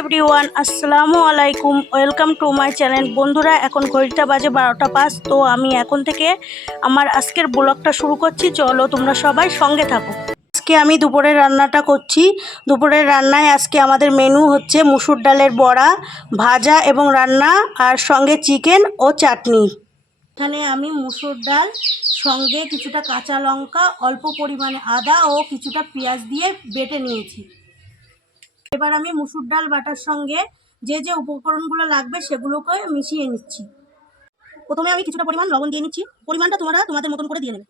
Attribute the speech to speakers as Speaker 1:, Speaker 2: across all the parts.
Speaker 1: Everyone আসসালামু আলাইকুম welcome to my channel বন্ধুরা, এখন ঘড়িটা বাজে বারোটা পাঁচ, তো আমি এখন থেকে আমার আজকের ব্লগটা শুরু করছি। চলো তোমরা সবাই সঙ্গে থাকো। আজকে আমি দুপুরের রান্নাটা করছি। দুপুরের রান্নায় আজকে আমাদের মেনু হচ্ছে মুসুর ডালের বড়া, ভাজা এবং রান্না, আর সঙ্গে চিকেন ও চাটনি। এখানে আমি মুসুর ডাল, সঙ্গে কিছুটা কাঁচা লঙ্কা, অল্প পরিমাণে আদা ও কিছুটা পেঁয়াজ দিয়ে বেটে নিয়েছি। এবার আমি মুসুর ডাল, বাটার সঙ্গে যে যে উপকরণগুলো লাগবে সেগুলোকে মিশিয়ে নিচ্ছি। প্রথমে আমি কিছুটা পরিমাণ লবণ দিয়ে নিচ্ছি। পরিমাণটা তোমরা তোমাদের মতন করে দিয়ে নেবে।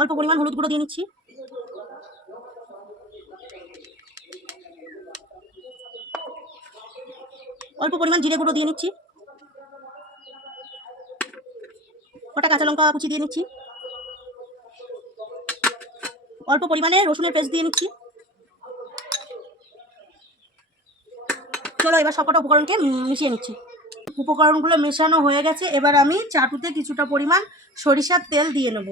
Speaker 1: অল্প পরিমাণ হলুদ গুঁড়ো দিয়ে নিচ্ছি। অল্প পরিমাণ জিরে গুঁড়ো দিয়ে নিচ্ছি। কটা কাঁচা লঙ্কা কুচি দিয়ে নিচ্ছি। অল্প পরিমাণে রসুনের পেস্ট দিয়ে নিচ্ছি। চলো এবার সবকটা উপকরণকে মিশিয়ে নিচ্ছি। উপকরণগুলো মেশানো হয়ে গেছে, এবার আমি চাটুতে কিছুটা পরিমাণ সরিষার তেল দিয়ে নেব।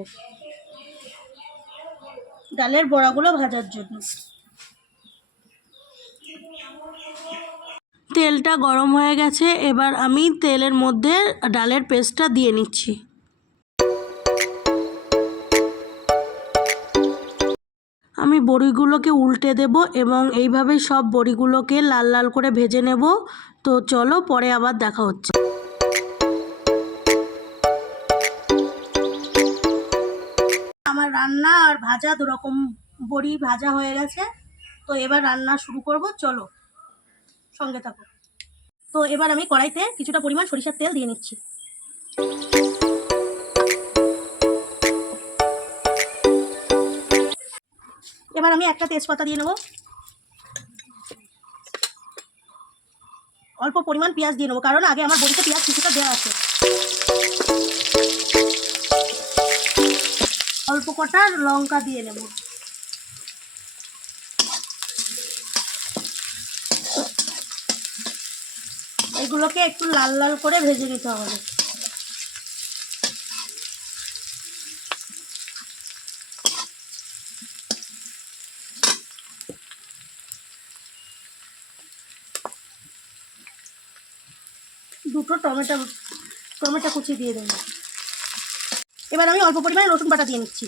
Speaker 1: ডালের বড়াগুলো ভাজার জন্য। তেলটা গরম হয়ে গেছে, এবার আমি তেলের মধ্যে ডালের পেস্টটা দিয়ে নিচ্ছি। আমি বড়িগুলোকে উল্টে দেব এবং এইভাবেই সব বড়িগুলোকে লাল লাল করে ভেজে নেব। তো চলো পরে আবার দেখা হচ্ছে। আমার রান্না আর ভাজা দুরকম বড়ি ভাজা হয়ে গেছে। তো এবার রান্না শুরু করব। চলো সঙ্গে থাকো। তো এবার আমি কড়াইতে কিছুটা পরিমাণ সরিষার তেল দিয়ে নিচ্ছি। এবার আমি একটা তেজপাতা দিয়ে নেব। অল্প পরিমাণ পেঁয়াজ দিয়ে নেব, কারণ আগে আমার বড়িতে পেঁয়াজ কিছুটা দেওয়া আছে। অল্প কটা লঙ্কা দিয়ে নেব। এগুলোকে একটু লাল লাল করে ভেজে নিতে হবে। দুটো টমেটো টমেটো কুচি দিয়ে দেবো। এবার আমি অল্প পরিমাণে রসুন বাটা দিয়ে নিচ্ছি।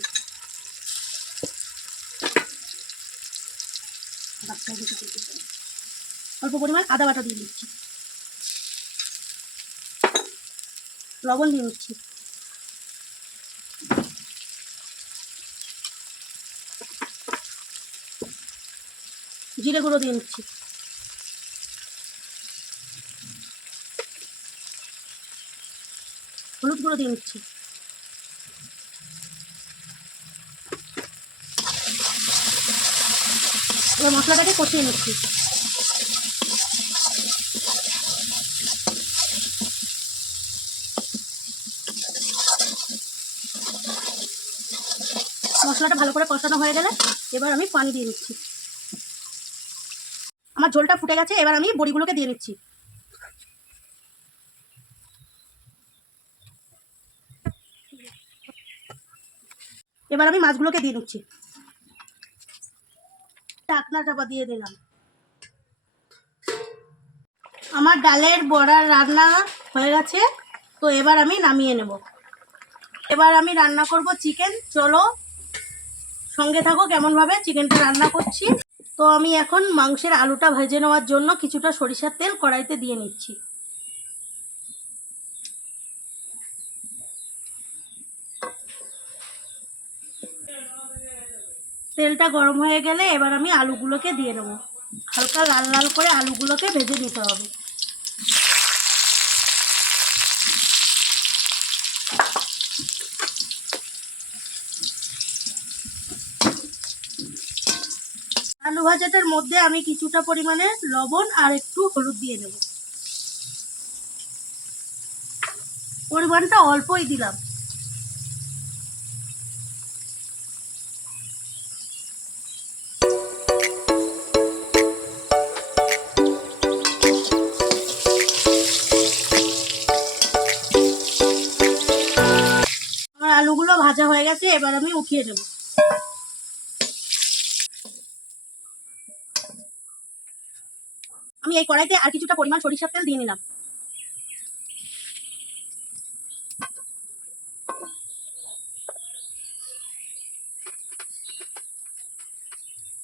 Speaker 1: অল্প পরিমাণ আদা বাটা দিয়ে দিচ্ছি লবণ দিয়ে নিচ্ছি। জিরে গুঁড়ো দিয়ে নিচ্ছি। হলুদ গুঁড়ো দিয়ে নিচ্ছি এবার মশলাটাকে কষিয়ে নিচ্ছি। মশলাটা ভালো করে কষানো হয়ে গেলে এবার আমি পানি দিয়ে নিচ্ছি আমার ঝোলটা ফুটে গেছে, এবার আমি বড়িগুলোকে দিয়ে নিচ্ছি এবার আমি মাছগুলোকে দিয়ে দিচ্ছি। ঢাকনা চাপা দিয়ে দিলাম। আমার ডালের বড়ার রান্না হয়ে গেছে, তো এবার আমি নামিয়ে নেব। এবার আমি রান্না করব চিকেন। চলো, সঙ্গে থাকো কেমনভাবে চিকেনটা রান্না করছি। তো আমি এখন মাংসের আলুটা ভেজে নেওয়ার জন্য কিছুটা সরিষার তেল কড়াইতে দিয়ে নিচ্ছি। তেলটা গরম হয়ে গেলে এবার আমি আলুগুলোকে দিয়ে নেব হালকা লাল লাল করে আলুগুলোকে ভেজে নিতে হবে। আলু ভাজাটার মধ্যে আমি কিছুটা পরিমাণে লবণ আর একটু হলুদ দিয়ে নেব পরিমাণটা অল্পই দিলাম। আলুগুলো ভাজা হয়ে গেছে, এবার আমি উঠিয়ে দেবো। আমি এই কড়াইতে আর কিছুটা পরিমাণ সরিষার তেল দিয়ে নিলাম।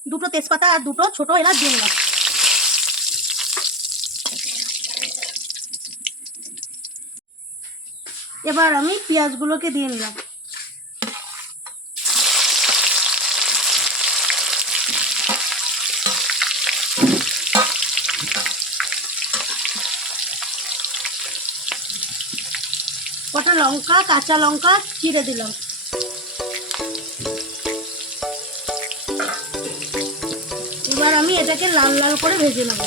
Speaker 1: দুটো তেজপাতা আর দুটো ছোট এলাচ দিয়ে নিলাম। এবার আমি পেঁয়াজগুলোকে দিয়ে নিলাম। কটা লঙ্কা, কাঁচা লঙ্কা, চিড়ে দিলাম। এবার আমি এটাকে লাল লাল করে ভেজে নেব।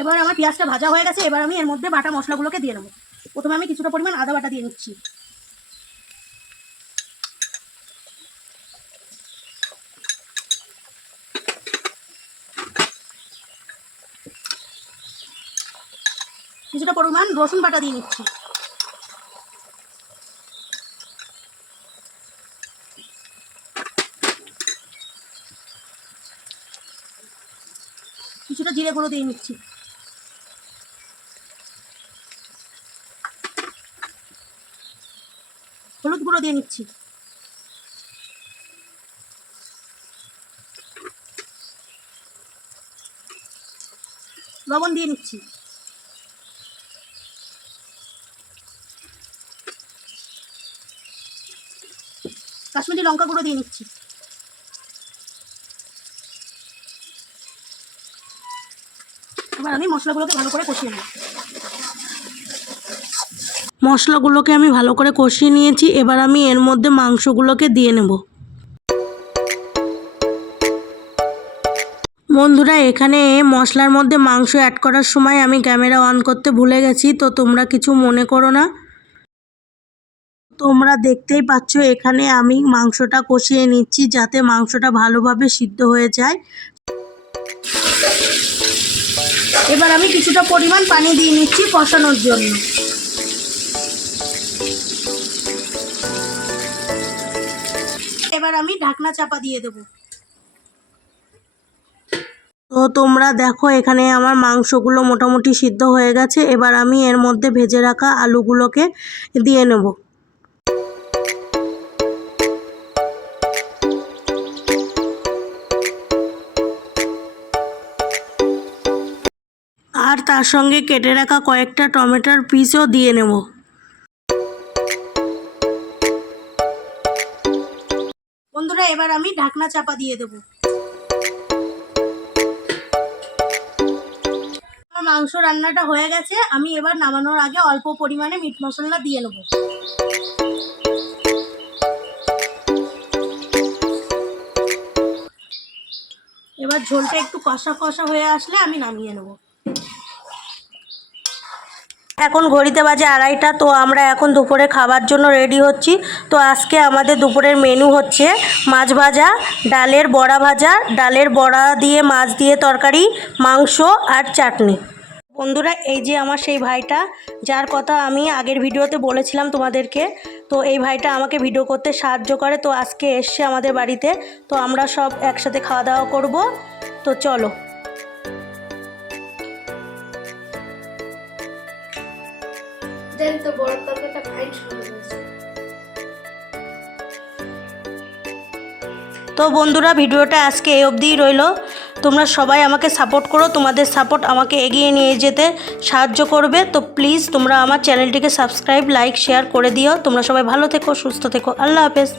Speaker 1: এবার আমার পেঁয়াজটা ভাজা হয়ে গেছে, এবার আমি এর মধ্যে বাটা মশলাগুলোকে দিয়ে নেব। প্রথমে আমি কিছুটা পরিমাণ আদা বাটা দিয়ে নিচ্ছি। কিছুটা পরিমাণ রসুন বাটা দিয়ে নিচ্ছি। কিছুটা জিরে গুঁড়ো দিয়ে নিচ্ছি। হলুদ গুঁড়ো দিয়ে নিচ্ছি। লবণ দিয়ে নিচ্ছি। কাশ্মীরি লঙ্কা গুঁড়ো দিয়ে নিচ্ছি। এবার আমি মশলাগুলোকে ভালো করে কষিয়ে নেব। মশলাগুলোকে আমি ভালো করে কষিয়ে নিয়েছি, এবার আমি এর মধ্যে মাংসগুলোকে দিয়ে নেব। বন্ধুরা, এখানে মশলার মধ্যে মাংস অ্যাড করার সময় আমি ক্যামেরা অন করতে ভুলে গেছি, তো তোমরা কিছু মনে করো না। তোমরা দেখতেই পাচ্ছ, এখানে আমি মাংসটা কষিয়ে নিচ্ছি যাতে মাংসটা ভালোভাবে সিদ্ধ হয়ে যায়। এবার আমি কিছুটা পরিমাণ পানি দিয়ে নিচ্ছি কষানোর জন্য। এবার আমি ঢাকনা চাপা দিয়ে দেব। তো তোমরা দেখো, এখানে আমার মাংসগুলো মোটামুটি সিদ্ধ হয়ে গেছে। এবার আমি এর মধ্যে ভেজে রাখা আলুগুলোকে দিয়ে নেব। আর তার সঙ্গে কেটে রাখা কয়েকটা টমেটোর পিসও দিয়ে নেব। বন্ধুরা, এবার আমি ঢাকনা চাপা দিয়ে দেব। আমার মাংস রান্নাটা হয়ে গেছে। আমি এবার নামানোর আগে অল্প পরিমাণে মিট মশলা দিয়ে নেব। এবার ঝোলটা একটু কষা কষা হয়ে আসলে আমি নামিয়ে নেব। এখন ঘড়িতে বাজে আড়াইটা, তো আমরা এখন দুপুরে খাবার জন্য রেডি হচ্ছি। তো আজকে আমাদের দুপুরের মেনু হচ্ছে মাছ ভাজা, ডালের বড়া ভাজা, ডালের বড়া দিয়ে মাছ দিয়ে তরকারি, মাংস আর চাটনি। বন্ধুরা, এই যে আমার সেই ভাইটা, যার কথা আমি আগের ভিডিওতে বলেছিলাম তোমাদেরকে, তো এই ভাইটা আমাকে ভিডিও করতে সাহায্য করে, তো আজকে এসছে আমাদের বাড়িতে, তো আমরা সব একসাথে খাওয়া দাওয়া করব। তো চলো।
Speaker 2: তো বড় তরকারিটা ফাইন শুরু হয়েছে
Speaker 1: তো বন্ধুরা, ভিডিওটা আজকে এই অবধিই রইল। তোমরা সবাই আমাকে সাপোর্ট করো, তোমাদের সাপোর্ট আমাকে এগিয়ে নিয়ে যেতে সাহায্য করবে। তো প্লিজ তোমরা আমার চ্যানেলটিকে সাবস্ক্রাইব লাইক শেয়ার করে দিও। তোমরা সবাই ভালো থেকো, সুস্থ থেকো। আল্লাহ হাফেজ।